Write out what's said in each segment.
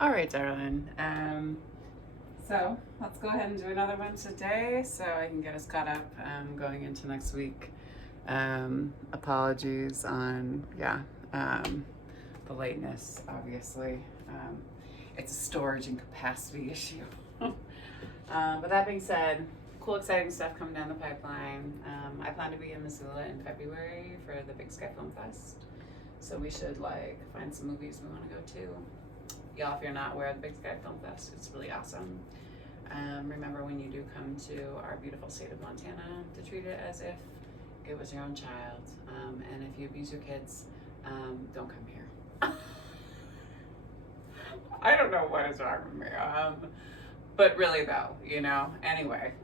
All right, darling. So let's go ahead and do another one today so I can get us caught up going into next week. Apologies on, the lateness, obviously. It's a storage and capacity issue. But that being said, cool, exciting stuff coming down the pipeline. I plan to be in Missoula in February for the Big Sky Film Fest. So we should find some movies we want to go to. Y'all, if you're not aware of the Big Sky Film Fest, it's really awesome. Remember, when you do come to our beautiful state of Montana, to treat it as if it was your own child. And if you abuse your kids, don't come here. I don't know what is wrong with me. But really though, anyway,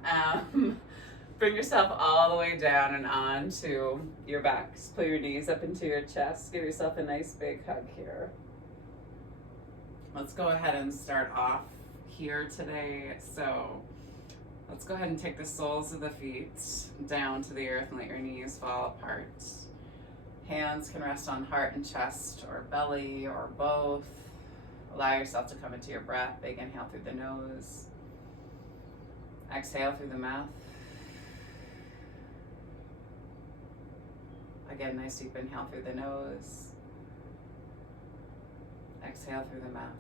bring yourself all the way down and on to your backs. Pull your knees up into your chest. Give yourself a nice big hug here. Let's go ahead and start off here today. So let's go ahead and take the soles of the feet down to the earth and let your knees fall apart. Hands can rest on heart and chest or belly or both. Allow yourself to come into your breath. Big inhale through the nose. Exhale through the mouth. Again, nice deep inhale through the nose. Exhale through the mouth.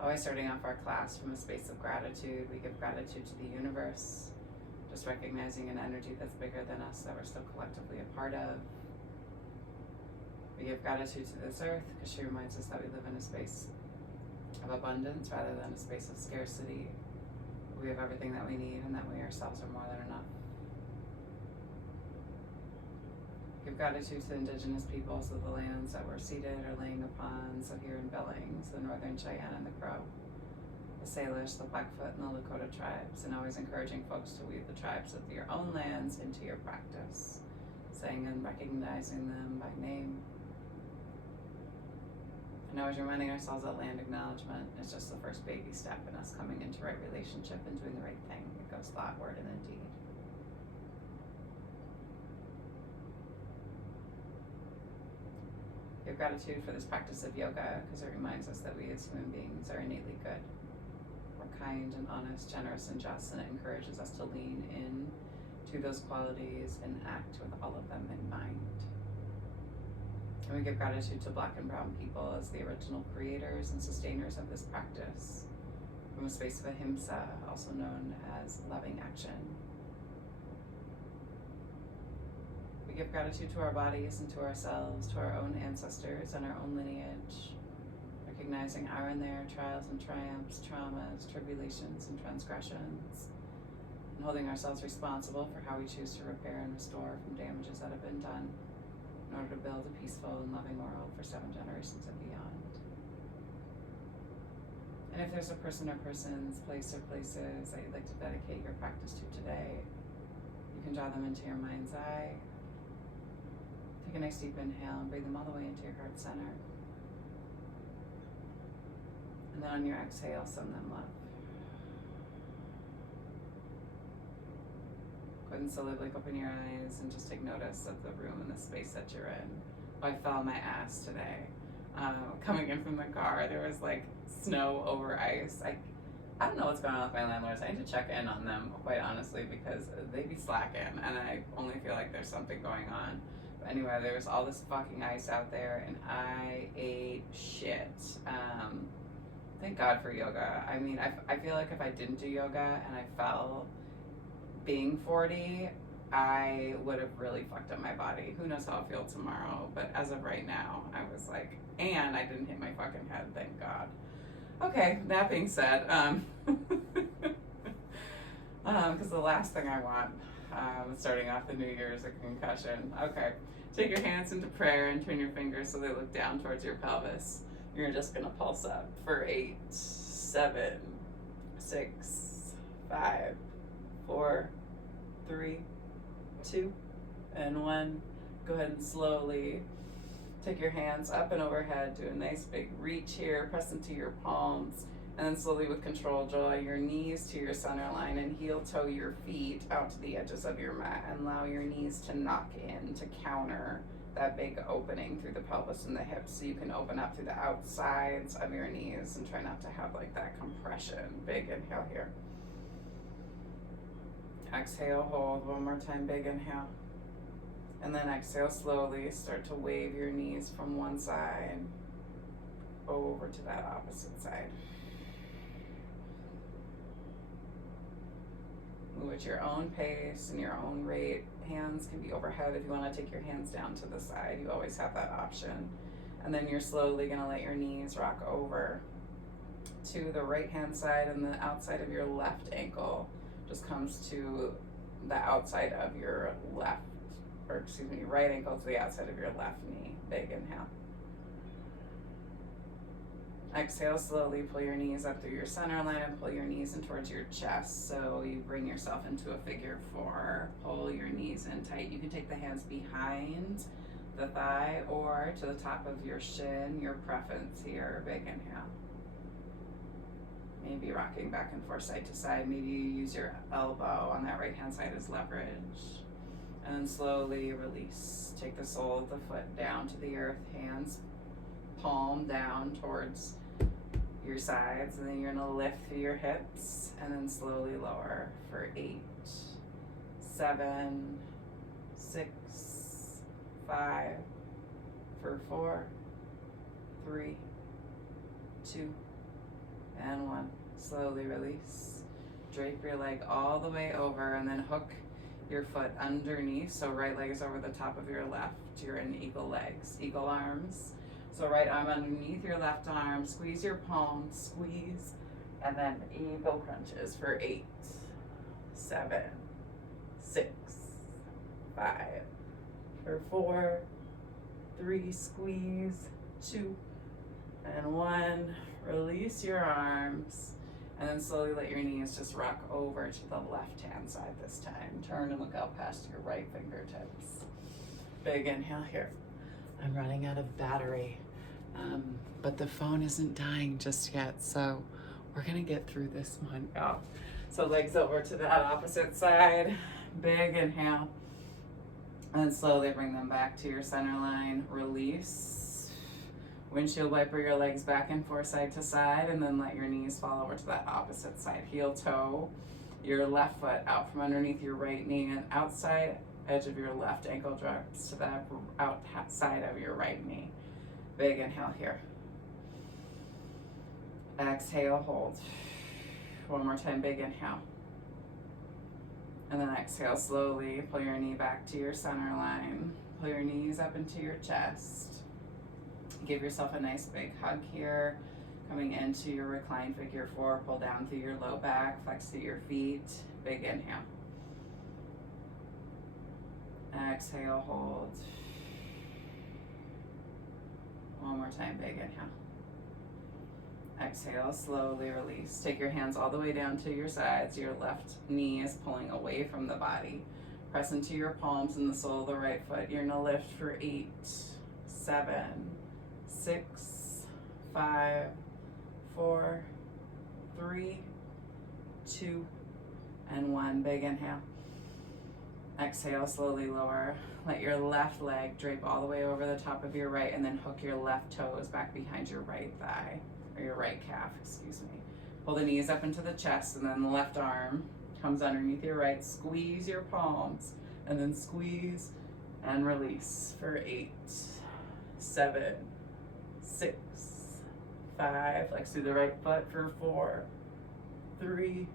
Always starting off our class from a space of gratitude. We give gratitude to the universe, just recognizing an energy that's bigger than us that we're still collectively a part of. We give gratitude to this earth because she reminds us that we live in a space of abundance rather than a space of scarcity. We have everything that we need and that we ourselves are more than enough. Give gratitude to indigenous peoples of the lands that we're seated or laying upon. So here in Billings, the Northern Cheyenne and the Crow, the Salish, the Blackfoot, and the Lakota tribes, and always encouraging folks to weave the tribes of your own lands into your practice, saying and recognizing them by name. And always reminding ourselves that land acknowledgement is just the first baby step in us coming into right relationship and doing the right thing. It goes thought, word, and then deed. Give gratitude for this practice of yoga because it reminds us that we as human beings are innately good. We're kind and honest, generous and just, and it encourages us to lean in to those qualities and act with all of them in mind. And we give gratitude to Black and Brown people as the original creators and sustainers of this practice from a space of ahimsa, also known as loving action. We give gratitude to our bodies and to ourselves, to our own ancestors and our own lineage, recognizing our and their trials and triumphs, traumas, tribulations, and transgressions, and holding ourselves responsible for how we choose to repair and restore from damages that have been done, in order to build a peaceful and loving world for 7 generations and beyond. And if there's a person or persons, place or places that you'd like to dedicate your practice to today, you can draw them into your mind's eye. Take a nice deep inhale and breathe them all the way into your heart center. And then on your exhale, send them love. Go ahead and slowly open your eyes and just take notice of the room and the space that you're in. Oh, I fell on my ass today. Coming in from the car, there was snow over ice. I don't know what's going on with my landlords. I need to check in on them, quite honestly, because they be slacking and I only feel like there's something going on. But anyway, there was all this fucking ice out there and I ate shit. Thank God for yoga. I mean, I feel like if I didn't do yoga and I fell being 40, I would have really fucked up my body. Who knows how I'll feel tomorrow, but as of right now, I was and I didn't hit my fucking head, thank God. Okay, that being said, because the last thing I want starting off the new year is a concussion. Okay, take your hands into prayer and turn your fingers so they look down towards your pelvis. You're just gonna pulse up for 8, 7, 6, 5, 4, 3, 2, and 1. Go ahead and slowly take your hands up and overhead. Do a nice big reach here. Press into your palms. And then slowly with control, draw your knees to your center line and heel toe your feet out to the edges of your mat and allow your knees to knock in to counter that big opening through the pelvis and the hips, so you can open up through the outsides of your knees and try not to have like that compression. Big inhale here. Exhale, hold. One more time, big inhale. And then exhale slowly. Start to wave your knees from one side over to that opposite side. Move at your own pace and your own rate. Hands can be overhead. If you want to take your hands down to the side, you always have that option. And then you're slowly going to let your knees rock over to the right hand side, and the outside of your left ankle just comes to the outside of your left, or excuse me, right ankle to the outside of your left knee. Big inhale. Exhale, slowly pull your knees up through your center line and pull your knees in towards your chest. So you bring yourself into a figure four. Pull your knees in tight. You can take the hands behind the thigh or to the top of your shin, your preference here. Big inhale. Maybe rocking back and forth side to side. Maybe you use your elbow on that right hand side as leverage. And then slowly release. Take the sole of the foot down to the earth, hands palm down towards your sides, and then you're gonna lift through your hips and then slowly lower for 8, 7, 6, 5, for 4, 3, 2, and 1. Slowly release. Drape your leg all the way over and then hook your foot underneath. So right leg is over the top of your left. You're in eagle legs, eagle arms. So right arm underneath your left arm, squeeze your palm, squeeze, and then eagle crunches for 8, 7, 6, 5, for 4, 3, squeeze, 2, and 1. Release your arms, and then slowly let your knees just rock over to the left-hand side this time. Turn and look out past your right fingertips. Big inhale here. I'm running out of battery, but the phone isn't dying just yet, so we're gonna get through this one. Oh. So legs over to that opposite side. Big inhale, and slowly bring them back to your center line. Release. Windshield wiper your legs back and forth side to side, and then let your knees fall over to that opposite side. Heel toe your left foot out from underneath your right knee, and outside edge of your left ankle drops to the outside of your right knee. Big inhale here. Exhale, hold. One more time, big inhale. And then exhale slowly, pull your knee back to your center line. Pull your knees up into your chest. Give yourself a nice big hug here. Coming into your reclined figure four, pull down through your low back, flex through your feet. Big inhale. Exhale, hold. One more time, big inhale. Exhale, slowly release. Take your hands all the way down to your sides. Your left knee is pulling away from the body. Press into your palms and the sole of the right foot. You're gonna lift for 8, 7, 6, 5, 4, 3, 2, and 1. Big inhale. Exhale, slowly lower. Let your left leg drape all the way over the top of your right, and then hook your left toes back behind your right thigh, or your right calf, excuse me. Pull the knees up into the chest, and then the left arm comes underneath your right. Squeeze your palms, and then squeeze and release for 8, 7, 6, 5. Flex through the right foot for 4, 3,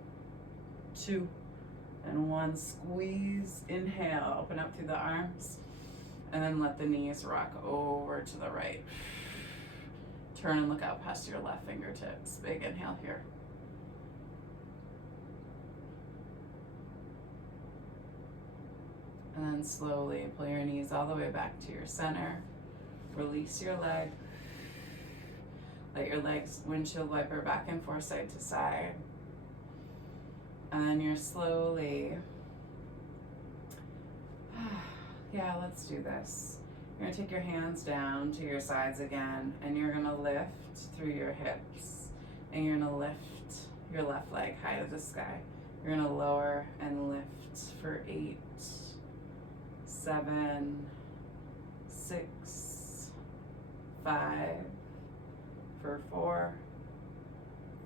2, and 1. Squeeze, inhale, open up through the arms, and then let the knees rock over to the right. Turn and look out past your left fingertips. Big inhale here. And then slowly pull your knees all the way back to your center. Release your leg. Let your legs windshield wiper back and forth side to side. And then you're slowly, yeah, let's do this. You're gonna take your hands down to your sides again, and you're gonna lift through your hips, and you're gonna lift your left leg high to the sky. You're gonna lower and lift for 8, 7, 6, 5, for 4,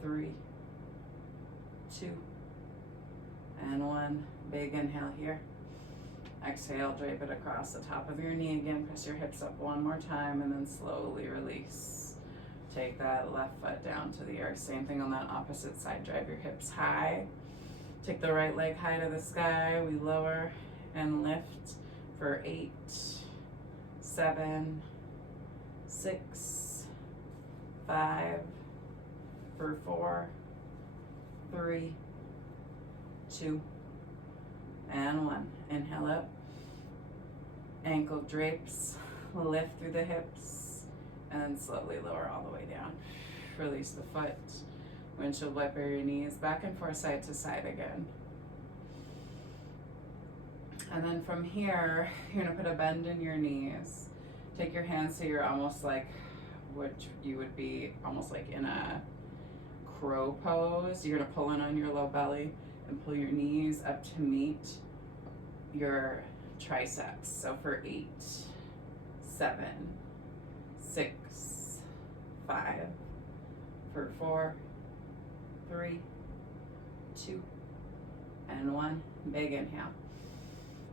3, 2, and 1. Big inhale here. Exhale, drape it across the top of your knee again. Press your hips up one more time and then slowly release. Take that left foot down to the earth. Same thing on that opposite side. Drive your hips high. Take the right leg high to the sky. We lower and lift for 8, 7, 6, 5, for 4, 3, 2, and 1. Inhale up. Ankle drapes. Lift through the hips. And then slowly lower all the way down. Release the foot. Windshield wiper your knees. Back and forth, side to side again. And then from here, you're going to put a bend in your knees. Take your hands so you're almost like, which you would be almost like in a crow pose. You're going to pull in on your low belly and pull your knees up to meet your triceps. So for 8, 7, 6, 5, for 4, 3, 2, and 1. Big inhale.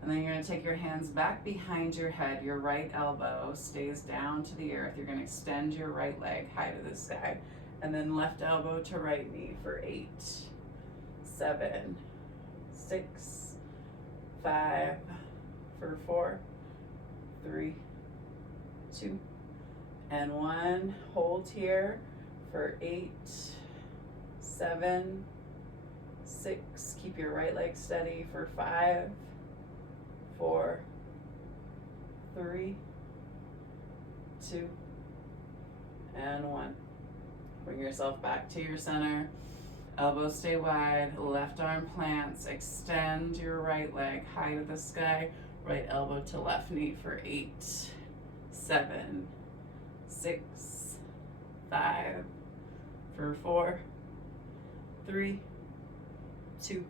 And then you're going to take your hands back behind your head. Your right elbow stays down to the earth. You're going to extend your right leg high to the sky. And then left elbow to right knee for 8, 7, 6, 5, for 4, 3, 2, and 1. Hold here for 8, 7, 6. Keep your right leg steady for 5, 4, 3, 2, and 1. Bring yourself back to your center. Elbows stay wide. Left arm plants. Extend your right leg high to the sky. Right elbow to left knee for 8, 7, 6, 5, for 4, 3, 2,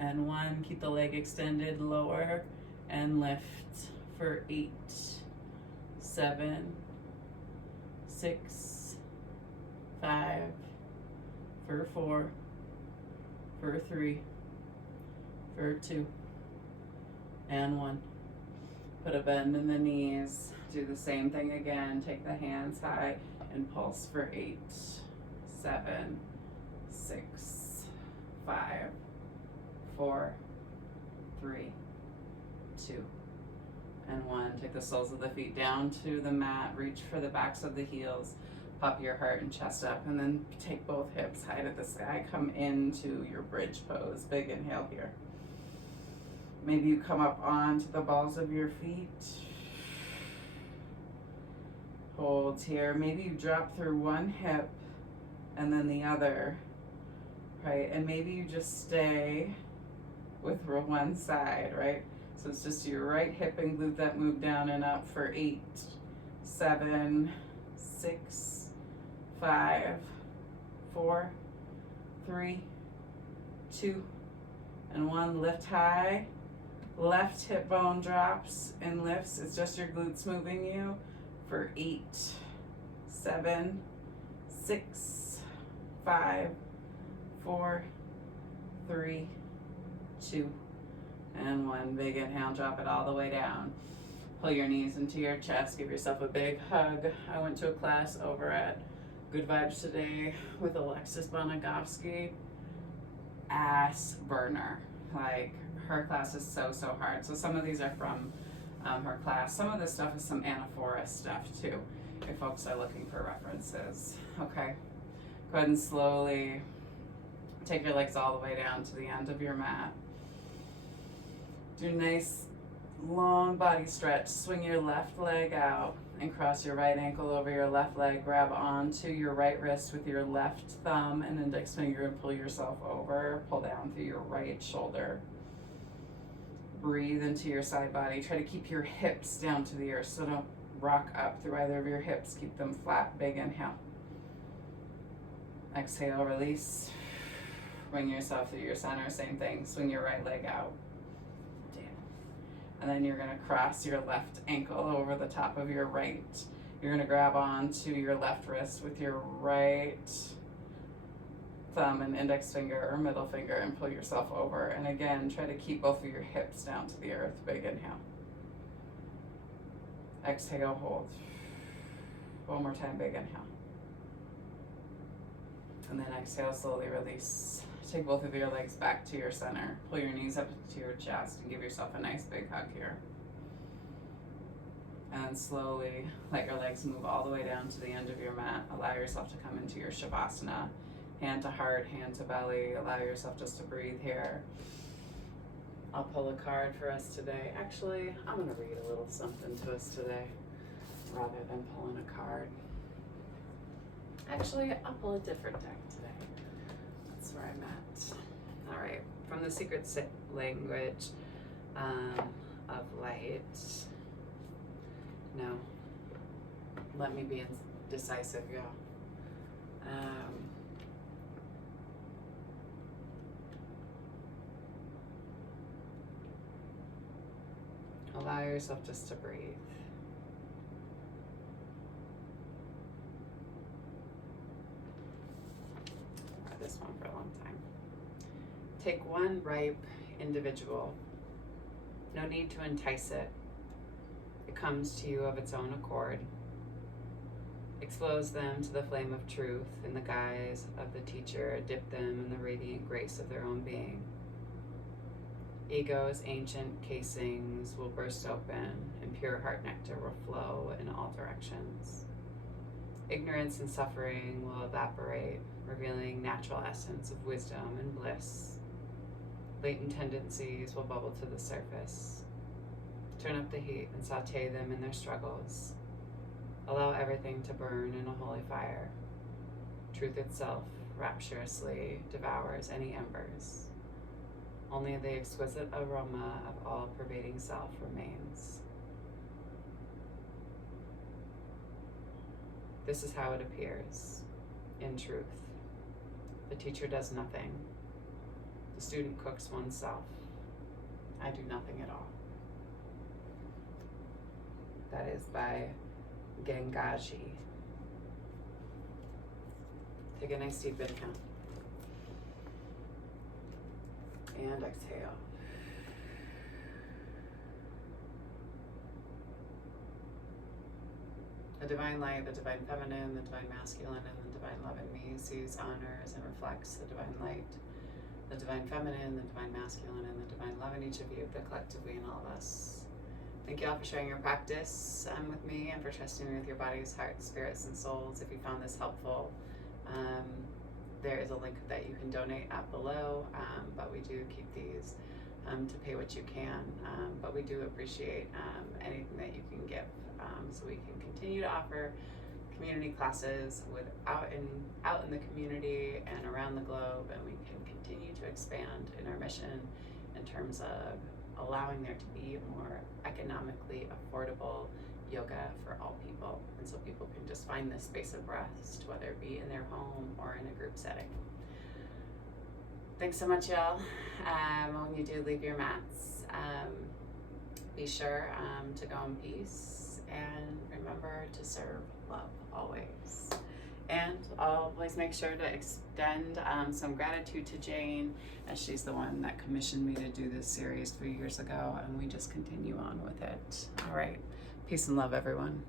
and 1. Keep the leg extended. Lower and lift for 8, 7, 6, 5, for 4, for 3, for 2, and 1. Put a bend in the knees. Do the same thing again. Take the hands high and pulse for 8, 7, 6, 5, 4, 3, 2, and 1. Take the soles of the feet down to the mat. Reach for the backs of the heels. Pop your heart and chest up, and then take both hips high to the sky. Come into your bridge pose. Big inhale here. Maybe you come up onto the balls of your feet. Hold here. Maybe you drop through one hip and then the other, right? And maybe you just stay with one side, right? So it's just your right hip and glute that move down and up for 8, 7, 6, 5, 4, 3, 2, and 1. Lift high. Left hip bone drops and lifts. It's just your glutes moving you for 8, 7, 6, 5, 4, 3, 2, and 1. Big inhale. Drop it all the way down. Pull your knees into your chest. Give yourself a big hug. I went to a class over at Good Vibes today with Alexis Bonagovsky. Ass burner. Like, her class is so hard. So some of these are from her class. Some of this stuff is some anaphora stuff too, if folks are looking for references. Okay. Go ahead and slowly take your legs all the way down to the end of your mat. Do a nice long body stretch. Swing your left leg out and cross your right ankle over your left leg. Grab onto your right wrist with your left thumb and index finger and pull yourself over. Pull down through your right shoulder. Breathe into your side body. Try to keep your hips down to the earth, so don't rock up through either of your hips. Keep them flat. Big inhale. Exhale, release. Bring yourself through your center. Same thing. Swing your right leg out. Down. And then you're gonna cross your left ankle over the top of your right. You're gonna grab onto your left wrist with your right thumb and index finger or middle finger and pull yourself over. And again, try to keep both of your hips down to the earth. Big inhale. Exhale, hold. One more time, big inhale. And then exhale, slowly release. Take both of your legs back to your center. Pull your knees up to your chest and give yourself a nice big hug here. And then slowly let your legs move all the way down to the end of your mat. Allow yourself to come into your Shavasana. Hand to heart, hand to belly. Allow yourself just to breathe here. I'll pull a card for us today. Actually, I'm going to read a little something to us today rather than pulling a card. Actually, I'll pull a different deck today. That's where I'm at. All right, from the secret language of light. No, let me be indecisive, y'all. Allow yourself just to breathe. I've had this one for a long time. Take one ripe individual. No need to entice it. It comes to you of its own accord. Expose them to the flame of truth in the guise of the teacher. Dip them in the radiant grace of their own being. Ego's ancient casings will burst open, and pure heart nectar will flow in all directions. Ignorance and suffering will evaporate, revealing natural essence of wisdom and bliss. Latent tendencies will bubble to the surface. Turn up the heat and saute them in their struggles. Allow everything to burn in a holy fire. Truth itself rapturously devours any embers. Only the exquisite aroma of all-pervading self remains. This is how it appears, in truth. The teacher does nothing. The student cooks oneself. I do nothing at all. That is by Gangaji. Take a nice deep inhale. And exhale. The divine light, the divine feminine, the divine masculine, and the divine love in me sees, honors, and reflects the divine light, the divine feminine, the divine masculine, and the divine love in each of you, the collectively in all of us. Thank you all for sharing your practice with me and for trusting me with your bodies, hearts, spirits, and souls. If you found this helpful, there is a link that you can donate at below, but we do keep these to pay what you can, but we do appreciate anything that you can give, so we can continue to offer community classes out in the community and around the globe, and we can continue to expand in our mission in terms of allowing there to be more economically affordable yoga for all people, and so people can just find this space of rest, whether it be in their home or in a group setting. Thanks so much, y'all. When you do leave your mats, be sure to go in peace, and remember to serve love always. And always make sure to extend some gratitude to Jane, as she's the one that commissioned me to do this series 3 years ago, and we just continue on with it. All right. Peace and love, everyone.